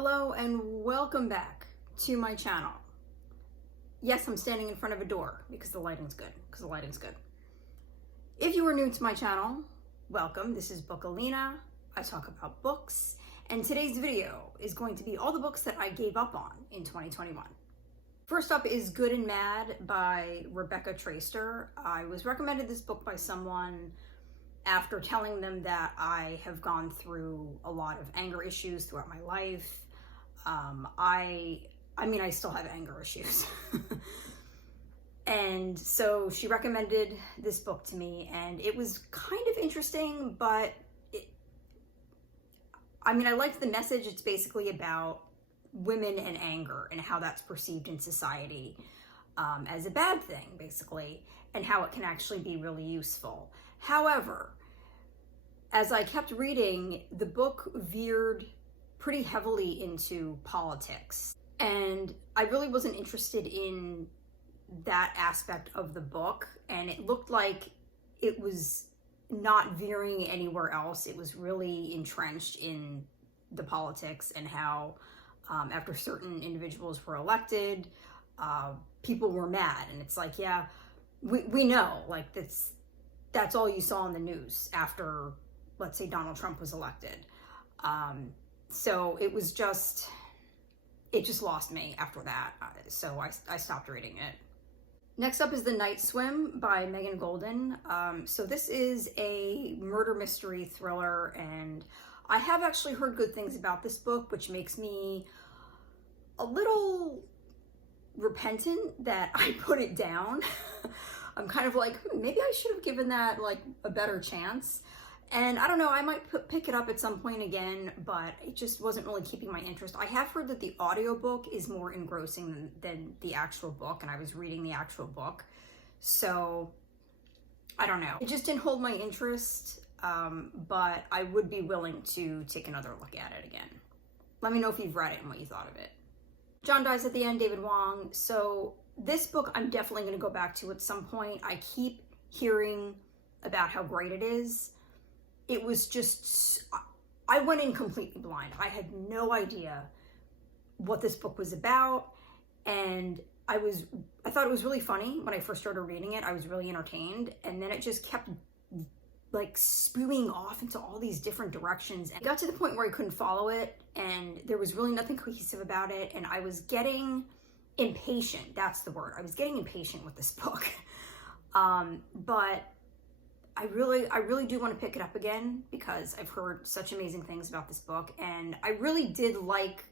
Hello and welcome back to my channel. Yes, I'm standing in front of a door because the lighting's good, If you are new to my channel, welcome. This is Bookalina. I talk about books, and today's video is going to be all the books that I gave up on in 2021. First up is Good and Mad by Rebecca Traister. I was recommended this book by someone after telling them that I have gone through a lot of anger issues throughout my life. I still have anger issues. And so she recommended this book to me, and it was kind of interesting, but I liked the message. It's basically about women and anger and how that's perceived in society as a bad thing, basically, and how it can actually be really useful. However, as I kept reading, the book veered pretty heavily into politics, and I really wasn't interested in that aspect of the book, and it looked like it was not veering anywhere else. It was really entrenched in the politics and how after certain individuals were elected, people were mad, and it's like, yeah, we know, like, that's all you saw in the news after, let's say, Donald Trump was elected. So it just lost me after that. So I stopped reading it. Next up is The Night Swim by Megan Golden. So this is a murder mystery thriller, and I have actually heard good things about this book, which makes me a little repentant that I put it down. I'm kind of like, maybe I should have given that like a better chance. And I don't know, I might pick it up at some point again, but it just wasn't really keeping my interest. I have heard that the audiobook is more engrossing than the actual book, and I was reading the actual book. So I don't know. It just didn't hold my interest, but I would be willing to take another look at it again. Let me know if you've read it and what you thought of it. John Dies at the End, David Wong. So this book I'm definitely going to go back to at some point. I keep hearing about how great it is. It was just, I went in completely blind. I had no idea what this book was about, and I thought it was really funny when I first started reading it. I was really entertained, and then it just kept like spewing off into all these different directions. And it got to the point where I couldn't follow it, and there was really nothing cohesive about it, and I was getting impatient. That's the word. I was getting impatient with this book. But I really do want to pick it up again because I've heard such amazing things about this book, and I really did like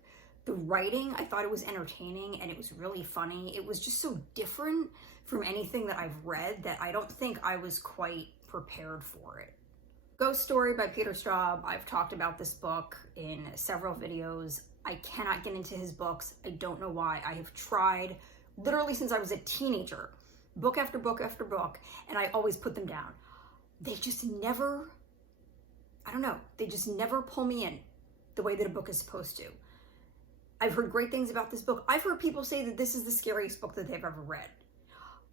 the writing. I thought it was entertaining and it was really funny. It was just so different from anything that I've read that I don't think I was quite prepared for it. Ghost Story by Peter Straub. I've talked about this book in several videos. I cannot get into his books. I don't know why. I have tried literally since I was a teenager, book after book after book, and I always put them down. They just never, I don't know, they just never pull me in the way that a book is supposed to. I've heard great things about this book. I've heard people say that this is the scariest book that they've ever read.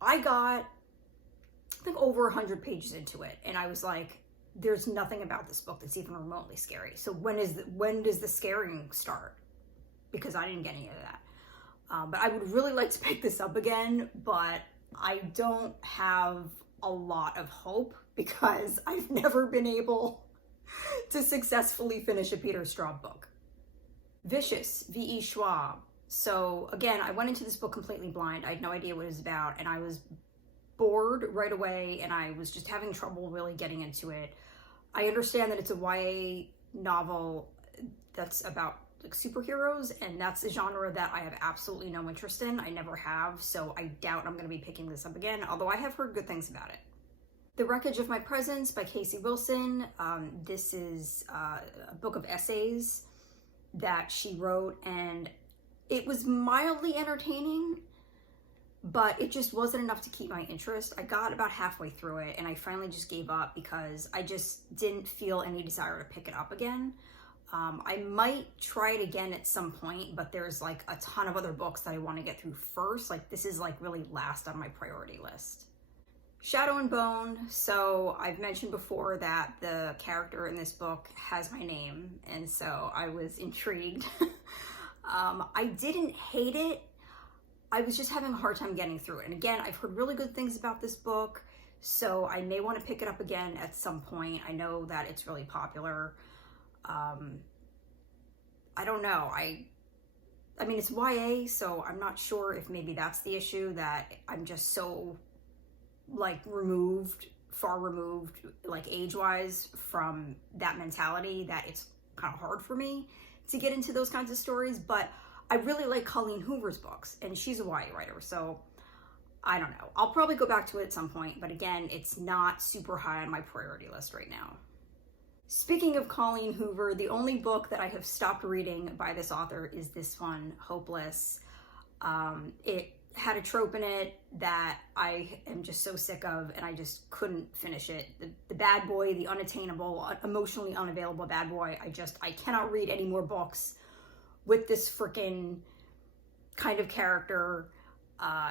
I got, I think, over 100 pages into it, and I was like, there's nothing about this book that's even remotely scary. So when does the scaring start? Because I didn't get any of that. But I would really like to pick this up again, but I don't have a lot of hope because I've never been able to successfully finish a Peter Straub book. Vicious, V.E. Schwab. So again, I went into this book completely blind. I had no idea what it was about, and I was bored right away, and I was just having trouble really getting into it. I understand that it's a YA novel that's about like superheroes, and that's a genre that I have absolutely no interest in. I never have, so I doubt I'm going to be picking this up again, although I have heard good things about it. The Wreckage of My Presence by Casey Wilson. This is a book of essays that she wrote, and it was mildly entertaining, but it just wasn't enough to keep my interest. I got about halfway through it, and I finally just gave up because I just didn't feel any desire to pick it up again. I might try it again at some point, but there's like a ton of other books that I want to get through first. Like, this is like really last on my priority list. Shadow and Bone. So I've mentioned before that the character in this book has my name, and so I was intrigued I didn't hate it. I was just having a hard time getting through it. And again, I've heard really good things about this book, so I may want to pick it up again at some point. I know that it's really popular. I don't know. I mean, it's YA, so I'm not sure if maybe that's the issue, that I'm just so, like, far removed, like, age-wise from that mentality, that it's kind of hard for me to get into those kinds of stories. But I really like Colleen Hoover's books, and she's a YA writer, so I don't know. I'll probably go back to it at some point, but again, it's not super high on my priority list right now. Speaking of Colleen Hoover, the only book that I have stopped reading by this author is this one, Hopeless. It had a trope in it that I am just so sick of, and I just couldn't finish it. The bad boy, the unattainable, emotionally unavailable bad boy, I cannot read any more books with this freaking kind of character.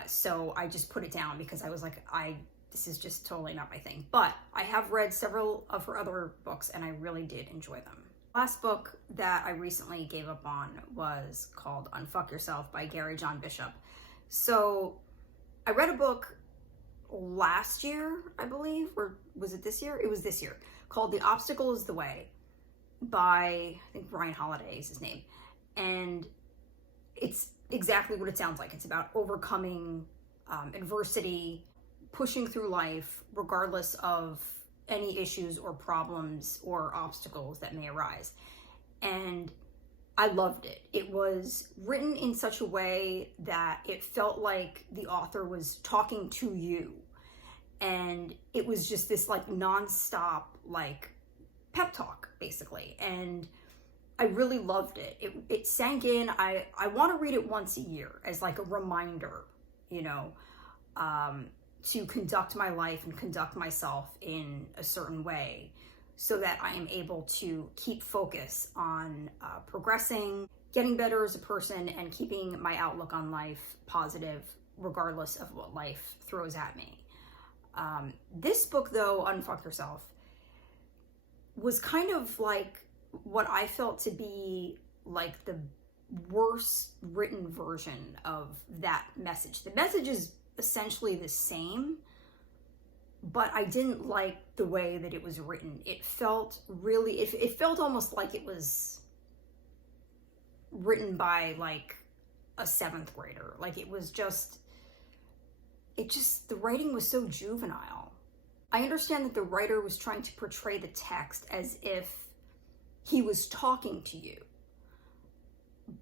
So I just put it down because I was like, this is just totally not my thing. But I have read several of her other books, and I really did enjoy them. Last book that I recently gave up on was called Unfuck Yourself by Gary John Bishop. So I read a book last year, I believe, or was it this year? It was this year, called The Obstacle is the Way by, I think, Ryan Holiday is his name. And it's exactly what it sounds like. It's about overcoming adversity, pushing through life regardless of any issues or problems or obstacles that may arise. And I loved it. It was written in such a way that it felt like the author was talking to you. And it was just this like nonstop like pep talk, basically. And I really loved it. It sank in. I want to read it once a year as like a reminder, you know, to conduct my life and conduct myself in a certain way so that I am able to keep focus on progressing, getting better as a person, and keeping my outlook on life positive regardless of what life throws at me. This book, though, Unfuck Yourself, was kind of like what I felt to be like the worst written version of that message. The message is essentially the same, but I didn't like the way that it was written. It felt really, it felt almost like it was written by like a 7th grader. Like it just, the writing was so juvenile. I understand that the writer was trying to portray the text as if he was talking to you,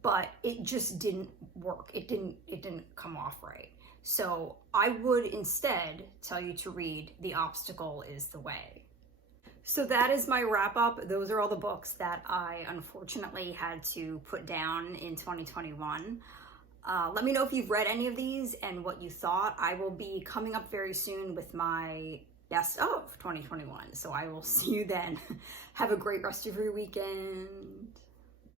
but it just didn't work. It didn't come off right. So I would instead tell you to read The Obstacle is the Way. So that is my wrap up. Those are all the books that I unfortunately had to put down in 2021. Let me know if you've read any of these and what you thought. I will be coming up very soon with my best of 2021. So I will see you then. Have a great rest of your weekend.